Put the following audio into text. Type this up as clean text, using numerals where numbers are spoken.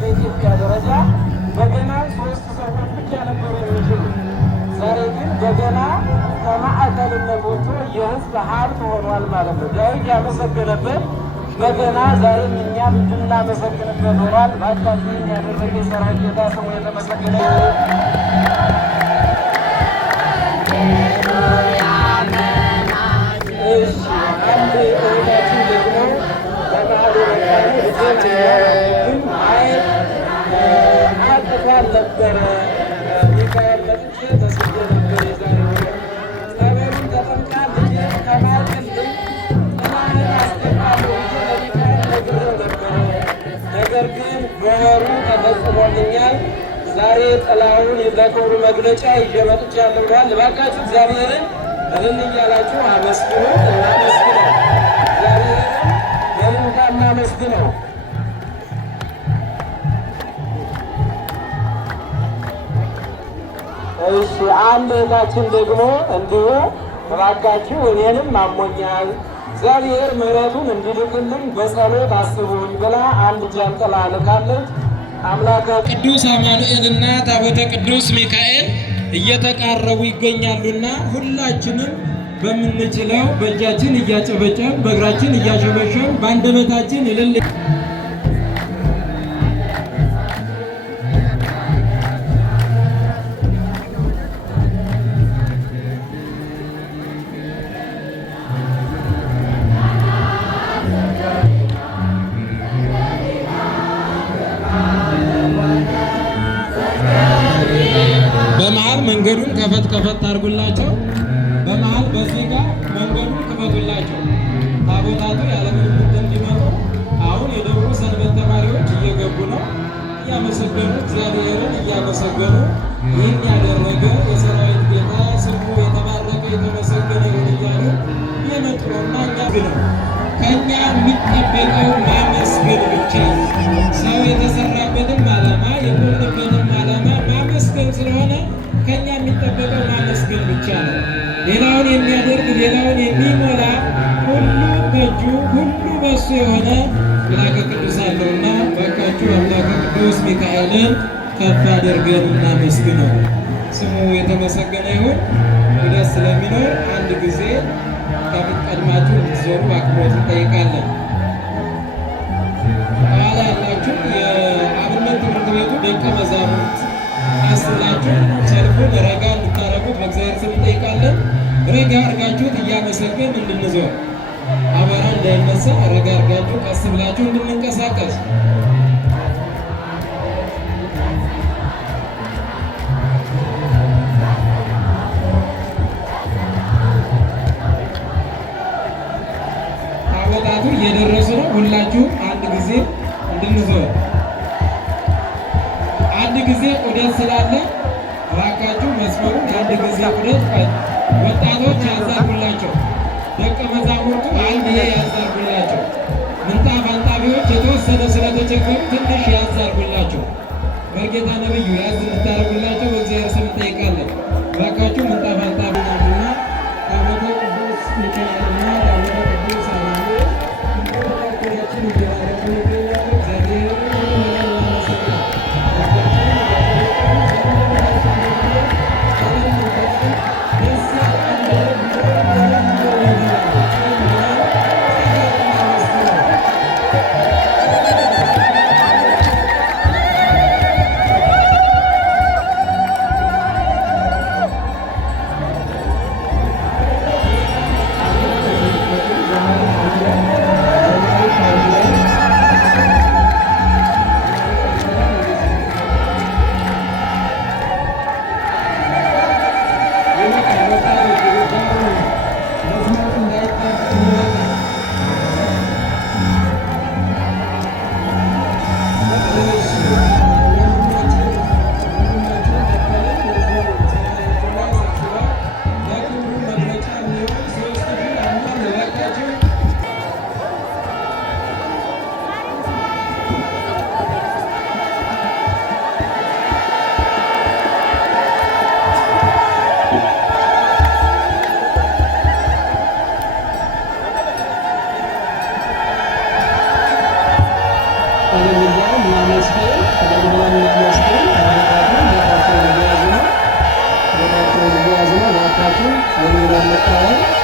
በኢትዮጵያ ደረጃ በገና 3 ሰዎች ብቻ ነበሩ የሚችሉት። ዛሬ ግን በገና ከማዕከልነት ወጥቶ የሕዝብ ሀብት ሆኗል ማለት ነው። ዳዊት ያመሰገነበት በገና ዛሬም እኛም እንድናመሰግንበት ሆኗል። ባካችን ያደረገ የሰራዊት ጌታ ስሙ የተመሰገነ መጥቼ ተስጄ ነበር። የዛሬ ጸበሉን ተጠምቃ ልጄ ተማርክልኝ ጥላህን አስገባለሁ ብዬ ለሚካኤል ነግሬው ነበረ። ነገር ግን በወሩ ተፈጽሞልኛል። ዛሬ ጥላውን ለክብሩ መግለጫ ይዤ መጥቻለሁ ብሏል። እባካችሁ እግዚአብሔርን እልል እያላችሁ አመስግኑ፣ እናመስግነው። እግዚአብሔርን በልልታ እናመስግነው። እሺ፣ አንድ እህታችን ደግሞ እንዲሁ እባካችሁ እኔንም አሞኛል እግዚአብሔር ምሕረቱን እንዲልክልኝ በጸሎት አስቡኝ ብላ አንድ ጃንጥላ ልካለች። አምላከ ቅዱስ አማኑኤልና ታቦተ ቅዱስ ሚካኤል እየተቃረቡ ይገኛሉና ሁላችንም በምንችለው በእጃችን እያጨበጨብ በእግራችን እያሸበሸብ በአንደበታችን እልል በመሃል መንገዱን ከፈት አድርጉላቸው። በመሃል በዚህ ጋር መንገዱን ክፈቱላቸው። ታቦታቱ ያለምንም እንዲመጡ አሁን የደብሩ ሰንበት ተማሪዎች እየገቡ ነው። እያመሰገኑ እግዚአብሔርን እያመሰገኑ ይህን ያደረገ የሰራዊት ጌታ ስሙ የተባረከ የተመሰገነ ይሁን እያሉ የመጡ ነውና እኛ ነው ከእኛ የሚጠበቀው ማመስገን ብቻ። ሰው የተሰራበትም ዓላማ የቆምንበትም ዓላማ ማመስገን ስለሆነ ከእኛ የሚጠበቀው ማመስገን ብቻ ነው። ሌላውን የሚያደርግ ሌላውን የሚሞላ ሁሉ በእጁ ሁሉ በሱ የሆነ አምላከ ቅዱስ አለውና ባካችሁ አምላከ ቅዱስ ሚካኤልን ከፍ አድርገን እናመስግነው። ስሙ የተመሰገነ ይሁን። ደስ ስለሚኖር አንድ ጊዜ ቀድማችሁ እንድትዞሩ አክብሮት እንጠይቃለን። በኋላ ያላችሁ የአብነት ትምህርት ቤቱ ደቀ መዛሙርት አስላችሁ ሰልፉን ረጋ እንድታረጉት በእግዚአብሔር ስም እንጠይቃለን። ረጋ አርጋችሁት እያመሰገን እንድንዞር አቧራ እንዳይነሳ ረጋ አርጋችሁ ቀስ ብላችሁ እንድንንቀሳቀስ ታቦታቱ እየደረሱ ነው። ሁላችሁም አንድ ጊዜ እንድንዞር አንድ ጊዜ ዑደት ስላለ እባካችሁ መስመሩን አንድ ጊዜ ዑደት ወጣቶች ያዛርጉላቸው። ደቀ መዛሙርቱ አንድ ያዛርጉላቸው። ምንጣፍ አንጣቢዎች የተወሰነ ስለተቸገሩ ትንሽ ያዛርጉላቸው። በጌታ ነብዩ ያዝ እንድታደርጉላቸው በእግዚአብሔር ስም እንጠይቃለን። እባካችሁ ምንጣፍ አንጣቢ ናሙና ታቦተ ቅዱስ ሚካኤልና ታቦተ ቅዱስ አማኑኤል ሁላችን እየባረኩ ይገኛሉ። እግዚአብሔር Gracias.